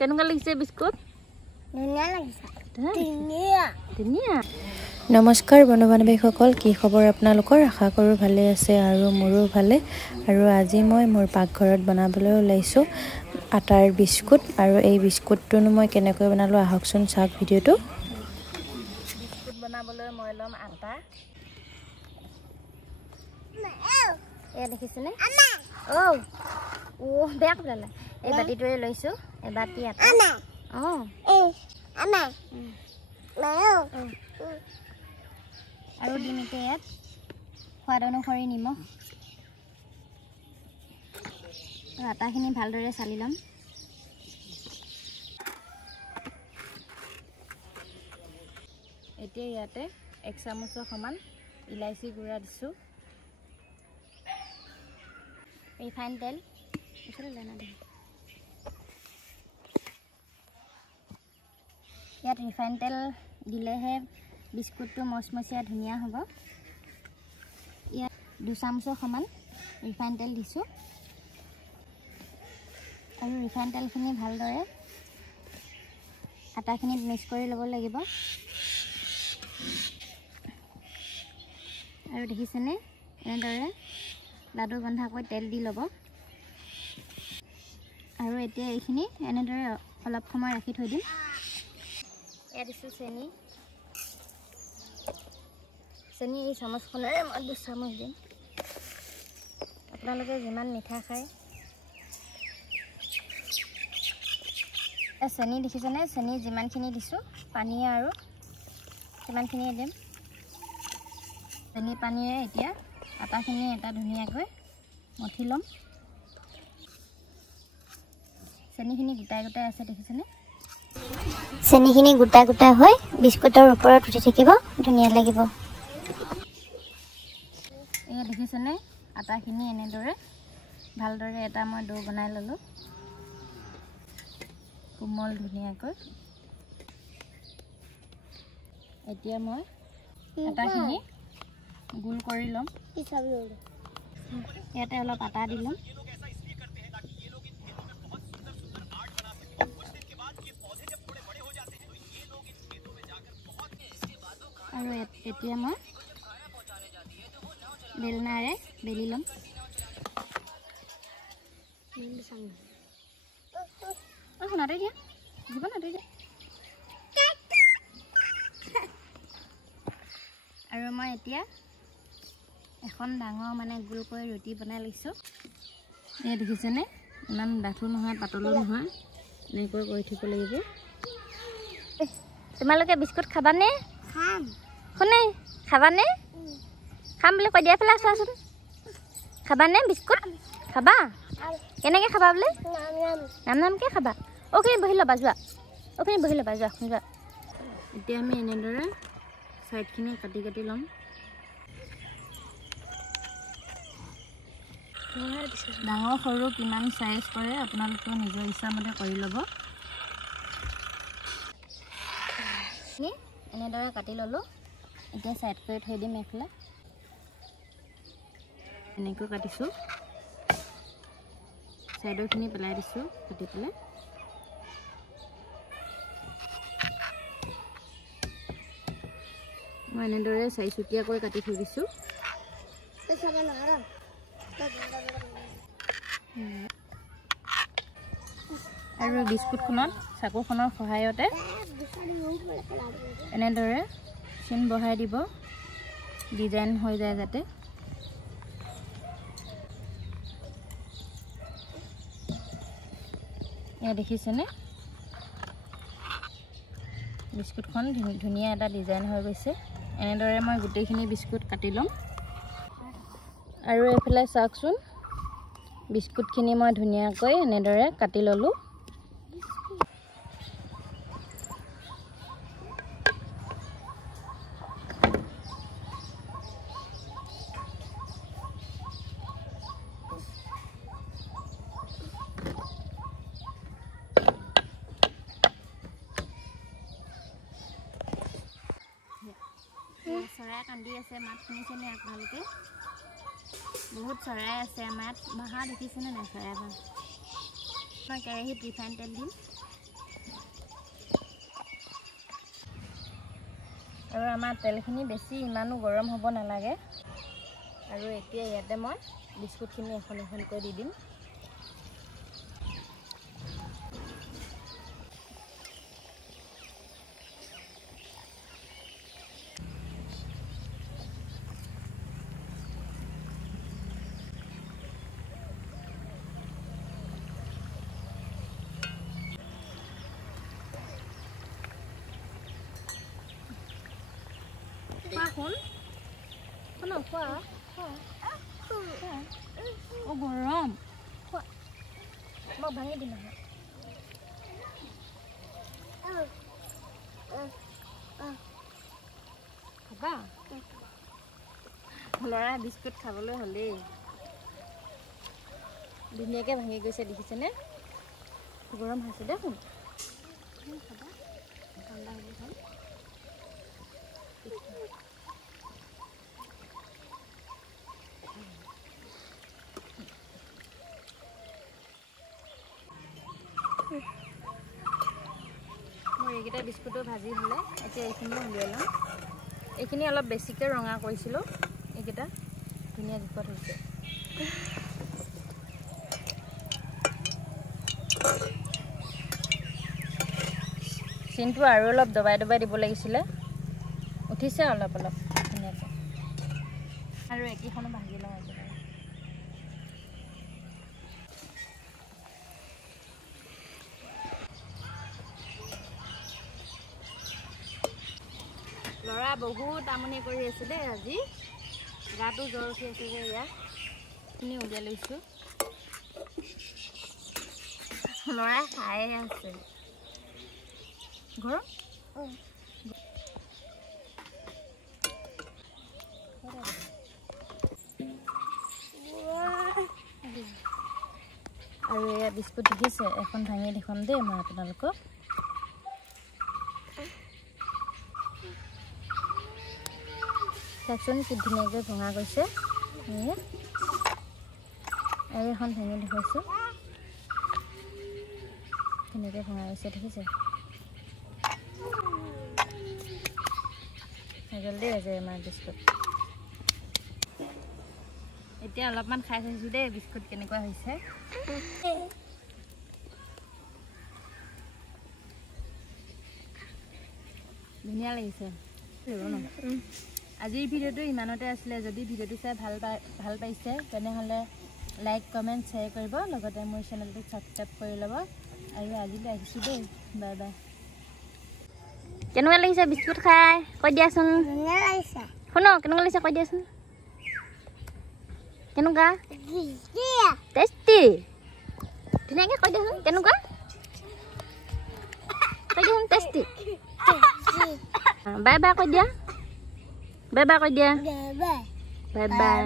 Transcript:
কেনেকুৱা লাগিছে বিস্কুট? ধুনীয়া লাগিছে। ধুনীয়া ধুনীয়া। নমস্কাৰ বন্ধু-বান্ধৱীসকল, কি খবৰ আপোনালোকৰ? আশা কৰোঁ ভালে আছে আৰু মোৰো ভালে। আৰু আজি মই মোৰ পাকঘৰত বনাবলৈ ওলাইছোঁ আটাৰ বিস্কুট। আৰু এই বিস্কুটটোনো মই কেনেকৈ বনালোঁ আহকচোন চাওক ভিডিঅ'টো। বিস্কুট বনাবলৈ মই ল'ম আটা। এয়া দেখিছেনে? অ' বেয়া কৰিলে। এই বাতিটোৰে লৈছোঁ, এই বাতি আটা। আৰু দিম এতিয়া ইয়াত সোৱাদ অনুসৰি নিমখ। আৰু আটাখিনি ভালদৰে চালি ল'ম। এতিয়া ইয়াতে 1 চামুচৰ সমান ইলাচি গুড়া দিছোঁ। ৰিফাইন তেল ইয়াত ৰিফাইন তেল দিলেহে বিস্কুটটো মচমচীয়া ধুনীয়া হ'ব। ইয়াত 2 চামুচৰ সমান ৰিফাইন তেল দিছোঁ। আৰু ৰিফাইন তেলখিনি ভালদৰে আটাখিনিত মিক্স কৰি ল'ব লাগিব। আৰু দেখিছেনে এনেদৰে লাডু বন্ধাকৈ তেল দি ল'ব। আৰু এতিয়া এইখিনি এনেদৰে অলপ সময় ৰাখি থৈ দিম। ইয়াত দিছোঁ চেনি। চেনি এই চামুচখনেৰে মই 2 চামুচ দিম। আপোনালোকে যিমান মিঠা খায়। চেনি দেখিছেনে? চেনি যিমানখিনি দিছোঁ পানীয়ে আৰু সিমানখিনিয়ে দিম। চেনি পানীৰে এতিয়া আটাখিনি এটা ধুনীয়াকৈ মঠি ল'ম। চেনিখিনি গোটাই গোটাই আছে দেখিছেনে? চেনিখিনি গোটা গোটা হৈ বিস্কুটৰ ওপৰত উঠি থাকিব, ধুনীয়া লাগিব। এয়া দেখিছেনে? আটাখিনি এনেদৰে ভালদৰে এটা মই ডো বনাই ল'লোঁ, কোমল ধুনীয়াকৈ। এতিয়া মই আটাখিনি গোল কৰি ল'ম। ইয়াতে অলপ আটা দি ল'ম। আৰু এতিয়া মই বেলনাৰে বেলি ল'ম। নাতে দিয়া দিব নাতে দিয়া। আৰু মই এতিয়া এখন ডাঙৰ মানে গোলকৈ ৰুটি বনাই লৈছোঁ। এয়া দেখিছেনে? ইমান ডাঠো নহয় পাতলো নহয়, এনেকৈ কৰি থ'ব লাগিব। তোমালোকে বিস্কুট খাবানে? খাম। শুনে খাবানে? খাম বুলি কৈ দিয়া পেলাই চোৱাচোন। খাবানে বিস্কুট? খাবা? কেনেকৈ খাবা বোলে? নাম নামকৈ খাবা। অ'খিনি বহি ল'বা যোৱা, অ'খিনি বহি ল'বা যোৱা যোৱা। এতিয়া আমি এনেদৰে চাইডখিনি কাটি কাটি ল'ম। ডাঙৰ সৰু কিমান চাইজ কৰে আপোনালোকে নিজৰ ইচ্ছামতে কৰি ল'ব। এনেদৰে কাটি ল'লোঁ। এতিয়া চাইড কৰি থৈ দিম এইফালে। এনেকৈ কাটিছোঁ, চাইডৰখিনি পেলাই দিছোঁ কাটি পেলাই। মই এনেদৰে 4-চুকীয়াকৈ কাটি থৈ দিছোঁ। আৰু বিস্কুটখনত চাকুখনৰ সহায়তে এনেদৰে চিন বহাই দিব, ডিজাইন হৈ যায় যাতে। এয়া দেখিছেনে? বিস্কুটখন ধুনীয়া এটা ডিজাইন হৈ গৈছে। এনেদৰে মই গোটেইখিনি বিস্কুট কাটি ল'ম। আৰু এইফালে চাওকচোন, বিস্কুটখিনি মই ধুনীয়াকৈ এনেদৰে কাটি ল'লোঁ। চৰাই কান্দি আছে, মাত শুনিছেনে আপোনালোকে? বহুত চৰাই আছে আমাৰ ইয়াত। বাঁহ দেখিছেনে নাই চৰাই বাঁহ? মই কেৰাহীত ৰিফাইন তেল দিম। আৰু আমাৰ তেলখিনি বেছি ইমানো গৰম হ'ব নালাগে আৰু এতিয়া ইয়াতে মই বিস্কুটখিনি এখন এখনকৈ দি দিম Mahon? Ano pa? Oh, gurام. Mau bangi di mana? Apa? Lora biskut খাবলৈ হলে ধুনীয়াকৈ ভাঙি গৈছে দেখিছেনে গৰম হৈছে দেখোন ঠাণ্ডা হ'ব খাম মোৰ এইকেইটা বিস্কুটো ভাজি হ'লে এতিয়া এইখিনি উলিয়াই ল'ম এইখিনি অলপ বেছিকৈ ৰঙা কৰিছিলোঁ এইকেইটা ধুনীয়া জোখত হৈছে চিনটো আৰু অলপ দবাই দবাই দিব লাগিছিলে উঠিছে অলপ অলপ ধুনীয়াকৈ আৰু একেখনো ভাজি লওঁ একেবাৰে লৰা বহুত আমনি কৰি আছে দেই আজি গাটো জ্বৰ উঠি আছে যে ইয়াত খিনি উলিয়াই লৈছোঁ লৰাই খায়ে আছে গৰম আৰু এয়া বিস্কুট দেখিছে এখন ভাঙি দেখুৱাম দেই মই আপোনালোকক চাওকচোন কি ধুনীয়াকৈ ভঙা গৈছে আৰু এখন ভাঙি দেখুৱাইছোঁ ধুনীয়াকৈ ভঙা গৈছে দেখিছে জলদি আছে আমাৰ বিস্কুট এতিয়া অলপমান খাই চাইছোঁ দেই বিস্কুট কেনেকুৱা হৈছে ধুনীয়া লাগিছে আজিৰ ভিডিঅ'টো ইমানতে আছিলে যদি ভিডিঅ'টো চাই ভাল পাইছে তেনেহ'লে লাইক কমেণ্ট শ্বেয়াৰ কৰিব লগতে মোৰ চেনেলটোক ছাবস্ক্ৰাইব কৰি ল'ব আৰু আজিলৈ আহিছোঁ দেই বাই বাই কেনেকুৱা লাগিছে বিস্কুট খাই কৈ দিয়াচোন শুনো কেনেকুৱা লাগিছে কৈ দিয়াচোন কেনেকুৱা টেষ্টি ধুনীয়াকৈ কৈ দিয়াচোন কেনেকুৱা কৈ দিয়াচোন টেষ্টি বাই বাই কৈ দিয়া বাই বাই কৈ দিয়া বাই বাই